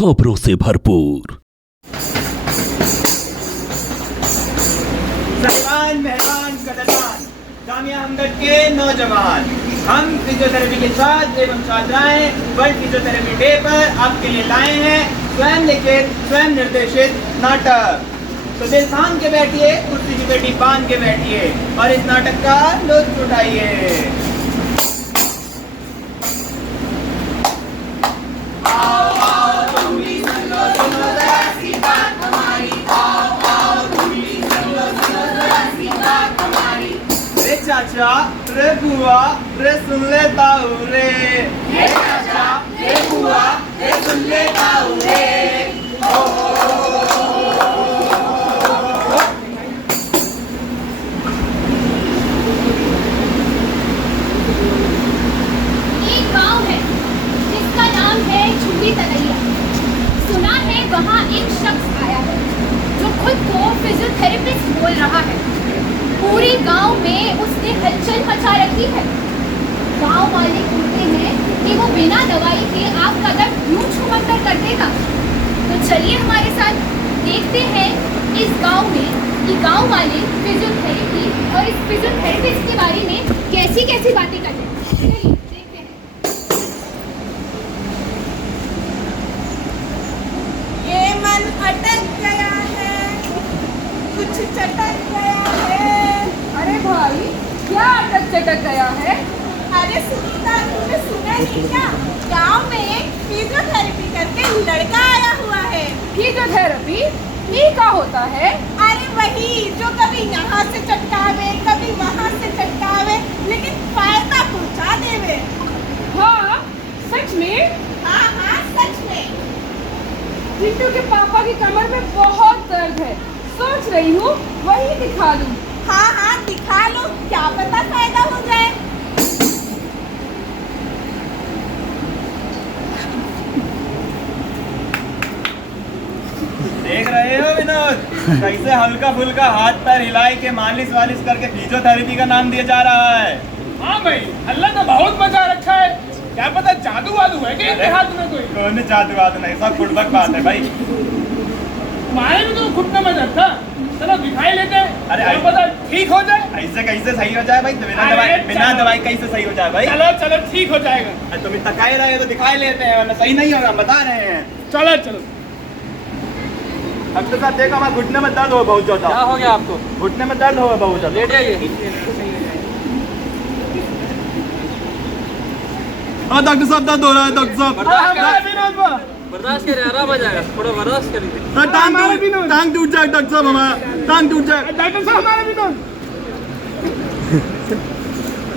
खबरों से भरपूर। सलमान मेहमान कदरदान जामिया हमदर्द के नौजवान, हम फिजियोथेरेपी के छात्र एवं छात्राएं वर्ल्ड फिजियोथेरेपी डे पर आपके लिए लाए हैं स्वयं लिखित स्वयं निर्देशित नाटक। तो दिल थाम के बैठिए, कुर्सी की पेटी बांध के बैठिए और इस नाटक का लुत्फ उठाइए। चाचा रे बुआ रे सुन लेता हूँ रे, हे चाचा रे बुआ रे सुन लेता हूँ रे। एक गांव है जिसका नाम है झूठी तलैया। सुना है वहाँ एक शख्स आया है जो खुद को फिजियोथेरेपिस्ट बोल रहा है। पूरे गांव में उसने हलचल मचा रखी है। गांव वाले कहते हैं कि वो बिना दवाई के आपका दर्द यूं छूमंतर कर देगा। तो चलिए हमारे साथ देखते हैं इस गांव में कि गांव वाले फिजियोथेरेपी और इस फिजियोथेरेपिस्ट के बारे में कैसी कैसी बातें करते हैं। देखते हैं। ये मन अटक गया है, कुछ चटक गया है। अरे भाई, क्या अटक चटक गया है? अरे सुनीता, तुमने सुना नहीं क्या? गांव में एक फिजियोथेरेपी करके लड़का आया हुआ है। फिजियोथेरेपी ये क्या होता है? अरे वही जो कभी यहाँ से चटकावे, कभी वहाँ से चटकावे, लेकिन फायदा पहुँचा देवे। हाँ, सच में? हाँ हाँ, सच में। चिंटू के पापा की कमर में बहुत दर्द है, सोच रही हूँ वही दिखा दूँ। हाँ हाँ, दिखा लो, क्या पता फायदा हो जाए। देख रहे हो विनोद, कैसे हल्का फुल्का हाथ पैर हिलाई के मालिश वालिश करके फिजियोथेरेपी का नाम दिया जा रहा है। हाँ भाई, अल्लाह ने बहुत मजा रखा है। क्या पता जादू वादू है क्या इनके हाथ में कोई? कौन जादू वादू नहीं, सब फुटबक बात है भाई। तुम्हारे भी तो घुटने में दर्द था, चलो दिखाई लेते हैं। अरे क्या पता ठीक हो जाए। ऐसे कैसे सही हो जाए भाई? बिना दवाई कैसे सही हो जाए भाई? चलो चलो ठीक हो जाएगा। अरे तुम इतना कह रहे हो तो दिखाई लेते हैं, वरना सही नहीं होगा, हम बता रहे हैं। चलो चलो। डॉक्टर साहब देखो, हमारे घुटने में दर्द हो बहुत ज्यादा। क्या हो गया आपको? घुटने में दर्द हो बहुत ज्यादा। लेट जाइए। हाँ डॉक्टर साहब, दर्द हो रहा है डॉक्टर साहब। बर्दाश्त करें, आराम आ जाएगा, थोड़ा बर्दाश्त करिए। टांग टूट जाए डॉक्टर साहब, हमारा टांग टूट जाए। डॉक्टर साहब हमारे भी तो।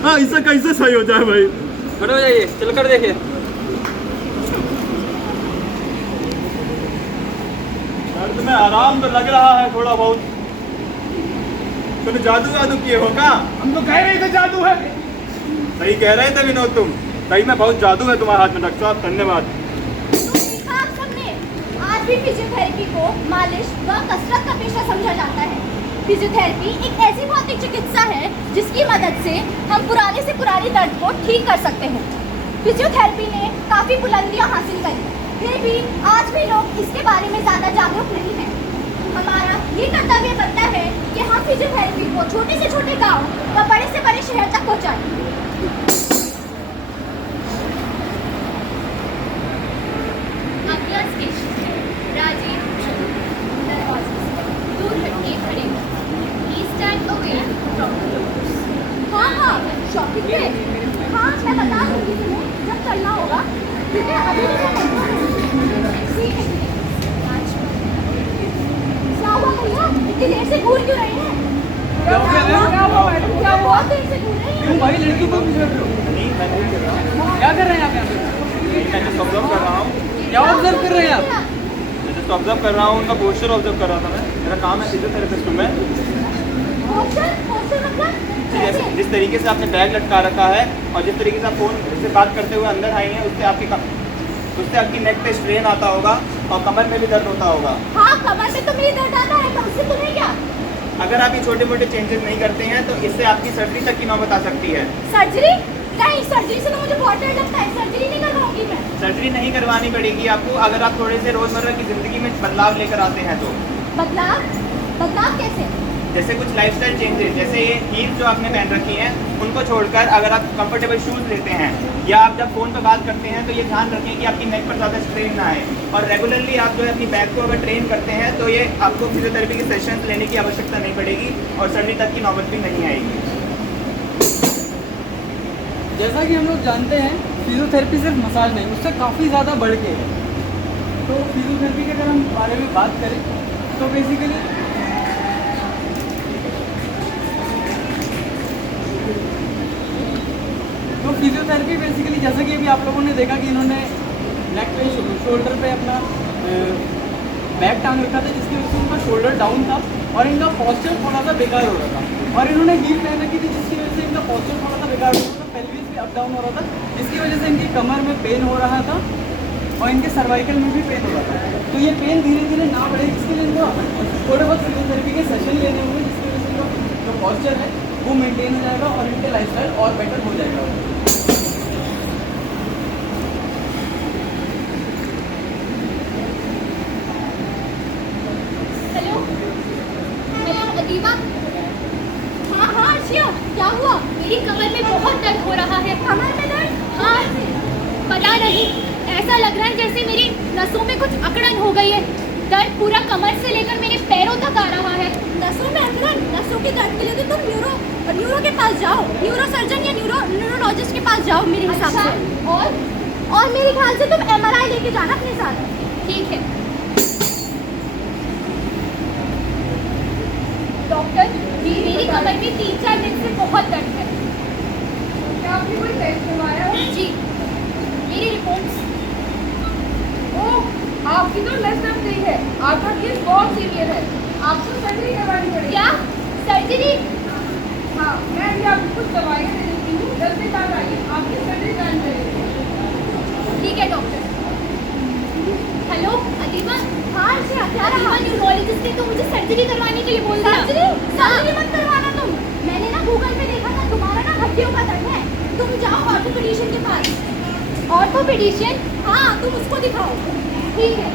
हाँ, इससे कैसे सही हो जाए भाई? खड़े हो जाइए, चल कर देखिए। दर्द में आराम तो लग रहा है थोड़ा बहुत। तुमने जादू वादू किए हो क्या? हम तो कह रहे थे जादू है। सही कह रहे थे विनोद, तुम सही में बहुत जादू है तुम्हारे हाथ में डॉक्टर साहब, धन्यवाद। आज भी फिजियोथेरेपी को मालिश व कसरत का पेशा समझा जाता है। फिजियोथेरेपी एक ऐसी भौतिक चिकित्सा है जिसकी मदद से हम पुराने से पुरानी दर्द को ठीक कर सकते हैं। फिजियोथेरेपी ने काफ़ी बुलंदियां हासिल करी, फिर भी आज भी लोग इसके बारे में ज़्यादा जागरूक नहीं हैं। हमारा ये कर्तव्य बनता है कि हम फिजियोथेरेपी को छोटे से छोटे गाँव व बड़े से बड़े शहर तक पहुँचाएं। अगला स्टेशन है राजीव दरवाजे से दूर हटके खड़े हो। Please stand away from the doors। हाँ हाँ, शॉपिंग पे। हाँ, मैं बता दूँगी तुम्हें जब चलना होगा, ठीक है? अभी नहीं मैं करता हूँ। ठीक है। क्या हुआ भैया? इतनी देर से घूर क्यों रहे हैं? क्या हुआ मैडम? क्या हुआ? बहुत देर से घूर रहे हैं। क्यों भाई, लड़की को क्यों कर रहे हो? क्या कर रहे हैं आप यहाँ पे? मैं जस्ट ऑब्जर्व कर रहा हूँ। क्या ऑब्जर्व कर रहे हैं आप? मैं जस्ट ऑब्जर्व कर रहा हूँ, उनका पोस्चर ऑब्जर्व कर रहा था मैं। मेरा काम है फिजियोथेरेपिस्ट हूँ मैं। पोस्टर मतलब? कैसे? जिस तरीके से आपने बैग लटका रखा है और जिस तरीके से आप फोन से बात करते हुए अंदर आई हैं, उससे आपकी नेक पे स्ट्रेन आता होगा और कमर में भी दर्द होता होगा। हाँ, कमर में तो मेरी दर्द आता है, पर उससे तुम्हें क्या? अगर आप ये छोटे मोटे चेंजेस नहीं करते हैं तो इससे आपकी सर्जरी तक की नौबत आ सकती है। सर्जरी? नहीं, सर्जरी से तो मुझे बहुत डर लगता है, सर्जरी नहीं करवाऊंगी मैं। सर्जरी नहीं करवानी पड़ेगी आपको, अगर आप थोड़े से रोजमर्रा की जिंदगी में बदलाव लेकर आते हैं तो। बदलाव? बदलाव कैसे? जैसे कुछ लाइफस्टाइल चेंजेस, जैसे ये हील जो आपने पहन रखी हैं उनको छोड़कर अगर आप कंफर्टेबल शूज़ लेते हैं, या आप जब फ़ोन पर बात करते हैं तो ये ध्यान रखें कि आपकी नेक पर ज़्यादा स्ट्रेन ना आए, और रेगुलरली आप जो है अपनी बैक को अगर ट्रेन करते हैं तो ये आपको फिजियोथेरेपी के सेशंस लेने की आवश्यकता नहीं पड़ेगी और सर्जरी तक की नौबत भी नहीं आएगी। जैसा कि हम लोग जानते हैं फिजियोथेरेपी सिर्फ मसाज नहीं, उससे काफ़ी ज़्यादा बढ़ के है। तो फिजियोथेरेपी के अगर हम बारे में बात करें तो बेसिकली फिजियोथेरेपी बेसिकली जैसा कि अभी आप लोगों ने देखा कि इन्होंने नेक पे शोल्डर पे अपना बैग टांग रखा था, जिसकी वजह से उनका शोल्डर डाउन था और इनका पॉस्चर थोड़ा सा बेकार हो रहा था, और इन्होंने हील पहन रखी थी जिसकी वजह से इनका पॉस्चर थोड़ा सा बेकार हो रहा था, पेल्विस भी अप डाउन हो रहा था, जिसकी वजह से इनकी कमर में पेन हो रहा था और इनके सर्वाइकल में भी पेन हो रहा था। तो ये पेन धीरे धीरे ना बढ़े इसके लिए इनको थोड़े बहुत फिजियोथेरेपी के सेशन लेने होंगे, जिसकी वजह से इनका जो पॉस्चर है वो मेंटेन हो जाएगा और इनके लाइफस्टाइल और बेटर हो जाएगा। Hello hello Adiba. हाँ हाँ अर्शिया, क्या हुआ? मेरी कमर में बहुत दर्द हो रहा है। कमर में दर्द? हाँ, पता नहीं, ऐसा लग रहा है जैसे मेरी नसों में कुछ अकड़न हो गई है। दर्द पूरा कमर से लेकर मेरे पैरों तक आ रहा है। नसों में अकड़न? नसों के दर्द के लिए तो तुम न्यूरो के पास जाओ, न्यूरो सर्जन या न्यूरोलॉजिस्ट के पास जाओ मेरे हिसाब से। और मेरे ख्याल से तुम MRI लेके जाना अपने साथ। ठीक है डॉक्टर, मेरी कमर में 3-4 दिन से बहुत दर्द है। क्या आपने कोई टेस्ट करवाया है? जी, मेरी रिपोर्ट्स। ओह, आपकी तो लेस ऑफ गई है, आपका केस बहुत सीवियर है, आपको सर्जरी करवानी पड़ेगी। क्या सर्जरी? हाँ, मैं अभी आपको कुछ दवाइयाँ दे देती हूँ, जल्दी कल आइए, आपकी सर्जरी प्लान करेंगे। ठीक है डॉक्टर। हेलो अदीबा। हाँ क्या रहा? न्यूरोलॉजिस्ट ने तो मुझे सर्जरी करवाने के लिए बोल दिया। सर्जरी मत करवाना तुम। मैंने ना गूगल पे देखा था, तुम्हारा ना हड्डियों का दर्द है, तुम जाओ ऑर्थोपेडिशियन के पास। ऑर्थोपेडिशियन? हाँ, तुम उसको दिखाओ। ठीक है।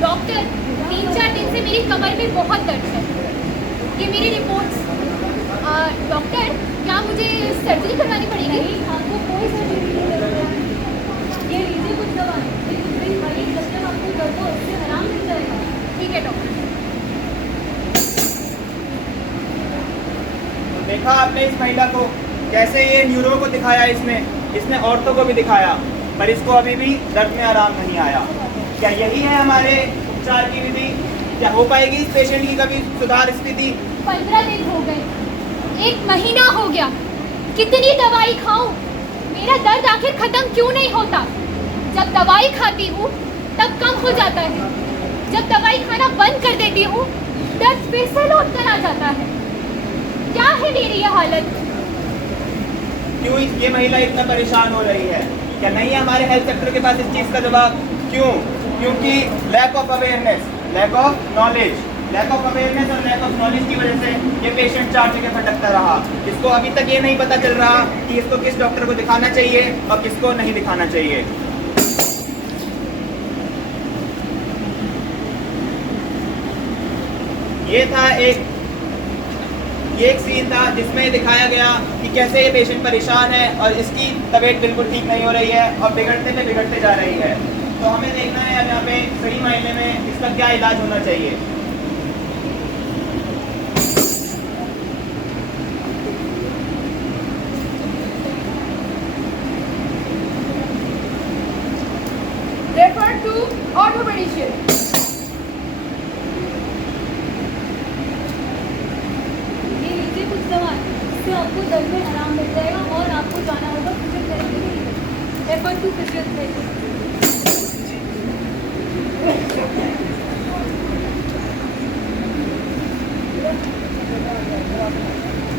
डॉक्टर, 3-4 दिन से मेरी कमर में बहुत दर्द है। ये मेरी रिपोर्ट्स। डॉक्टर, क्या मुझे सर्जरी करवानी पड़ेगी? नहीं, आपको कोई सर्जरी नहीं करवानी है। ये लीजिए कुछ दवा, ये कुछ भी खाइए, जब तक आपको दर्द हो उससे आराम मिल जाएगा। ठीक है डॉक्टर। तो देखा आपने इस महिला को, कैसे ये न्यूरो को दिखाया इसने ऑर्थो को भी दिखाया, पर इसको अभी भी दर्द में आराम नहीं आया। क्या यही है हमारे उपचार की विधि? क्या हो पाएगी इस पेशेंट की कभी सुधार स्थिति? 15 दिन हो गए, 1 महीना हो गया, कितनी दवाई खाऊं? मेरा दर्द आखिर खत्म क्यों नहीं होता? जब दवाई खाती हूँ तब कम हो जाता है, जब दवाई खाना बंद कर देती हूँ दर्द फिर से लौट कर आ जाता है। क्या है मेरी ये हालत? क्यों ये महिला इतना परेशान हो रही है? क्या नहीं है हमारे हेल्थ सेक्टर के पास इस चीज़ का जवाब? क्यों? क्योंकि lack of awareness, lack of knowledge और लैक ऑफ नॉलेज की वजह से ये पेशेंट 4 जगह भटकता रहा। इसको अभी तक ये नहीं पता चल रहा कि इसको किस डॉक्टर को दिखाना चाहिए और किसको नहीं दिखाना चाहिए। ये एक सीन था जिसमें दिखाया गया कि कैसे ये पेशेंट परेशान है और इसकी तबीयत बिल्कुल ठीक नहीं हो रही है और बिगड़ते जा रही है। तो हमें देखना है अब यहाँ पे सही मायने में इसका क्या इलाज होना चाहिए। Refer to orthopedician. ये लीजिए कुछ दवा, इससे आपको दर्द में आराम मिल जाएगा और आपको जाना होगा फिजियोथेरेपी के लिए। Refer to physiotherapy.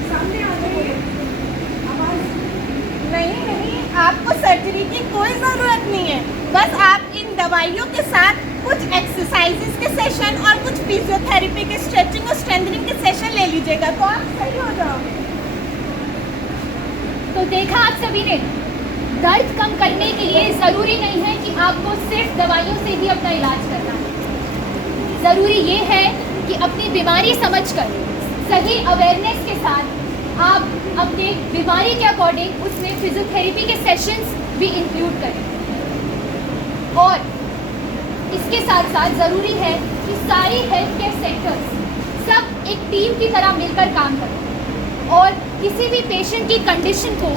सामने आ जाइए। नहीं, आपको सर्जरी की कोई ज़रूरत नहीं है, बस आप इन दवाइयों के साथ कुछ एक्सरसाइजेस के सेशन और कुछ फिजियोथेरेपी के स्ट्रेचिंग और स्ट्रेंथनिंग के सेशन ले लीजिएगा तो आप सही हो जाओगे। तो देखा आप सभी ने, दर्द कम करने के लिए ज़रूरी नहीं है कि आपको सिर्फ दवाइयों से ही अपना इलाज करना है। ज़रूरी ये है कि अपनी बीमारी समझकर सही अवेयरनेस के साथ आप अपने बीमारी के अकॉर्डिंग उसमें फिजियोथेरेपी के सेशंस भी इंक्लूड करें। और इसके साथ साथ ज़रूरी है कि सारी हेल्थ केयर सेक्टर्स सब एक टीम की तरह मिलकर काम करें और किसी भी पेशेंट की कंडीशन को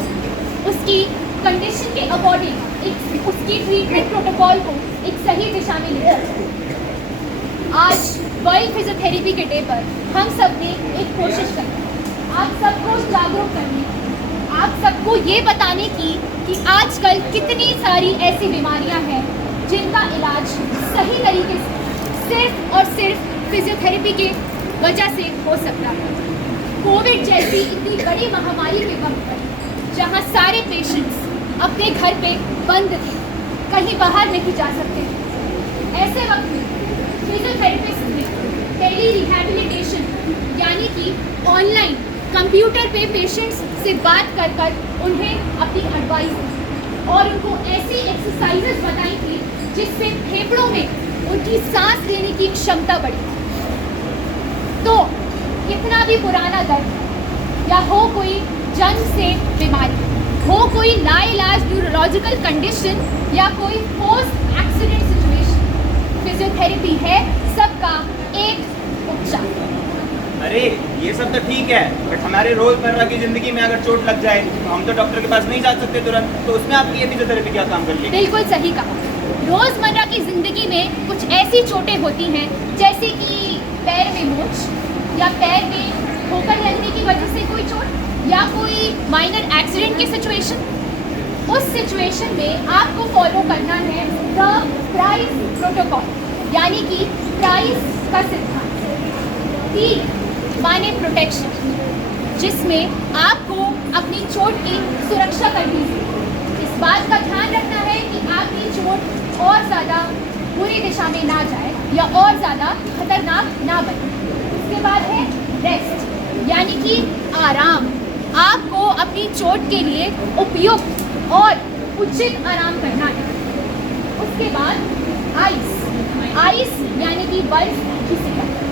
उसकी कंडीशन के अकॉर्डिंग एक उसकी ट्रीटमेंट प्रोटोकॉल को एक सही दिशा में ले जाएं। आज वर्ल्ड फिजियोथेरेपी के डे पर हम सब ने एक कोशिश करी, आप सबको जागरूक करने, आप सबको ये बताने की कि आजकल कितनी सारी ऐसी बीमारियां हैं जिनका इलाज सही तरीके से सिर्फ और सिर्फ फिजियोथेरेपी के वजह से हो सकता है। कोविड जैसी इतनी बड़ी महामारी के वक्त पर जहां सारे पेशेंट्स अपने घर पे बंद थे, कहीं बाहर नहीं जा सकते थे, ऐसे वक्त में फिजियोथेरेपिस्ट ने टेली रिहैबिलिटेशन यानी कि ऑनलाइन कंप्यूटर पे पेशेंट्स से बात कर कर उन्हें अपनी एडवाइस और उनको ऐसी एक्सरसाइजेस बताई थी जिससे फेफड़ों में उनकी सांस लेने की क्षमता बढ़ी। तो कितना भी पुराना दर्द या हो कोई जन्म से बीमारी, हो कोई लाइलाज न्यूरोलॉजिकल कंडीशन या कोई पोस्ट एक्सीडेंट सिचुएशन, फिजियोथेरेपी है सबका एक उपचार। अरे ये सब तो ठीक है, बट हमारे रोजमर्रा की जिंदगी में अगर चोट लग जाए तो हम तो डॉक्टर के पास नहीं जा सकते तुरंत, तो उसमें आपकी ये फिजियोथेरेपी क्या काम कर लेगी? बिल्कुल सही कहा। रोजमर्रा की जिंदगी में कुछ ऐसी चोटें होती हैं जैसे कि पैर में मोच या पैर में ठोकर लगने की वजह से कोई चोट या कोई माइनर एक्सीडेंट की सिचुएशन। उस सिचुएशन में आपको फॉलो करना है द प्राइस प्रोटोकॉल यानी कि प्राइस का सिद्धांत। माने प्रोटेक्शन, जिसमें आपको अपनी चोट की सुरक्षा करनी है। इस बात का ध्यान रखना है कि आपकी चोट और ज़्यादा बुरी दिशा में ना जाए या और ज़्यादा खतरनाक ना बने। उसके बाद है रेस्ट यानी कि आराम। आपको अपनी चोट के लिए उपयुक्त और उचित आराम करना है। उसके बाद आइस यानी कि बर्फ की सिका।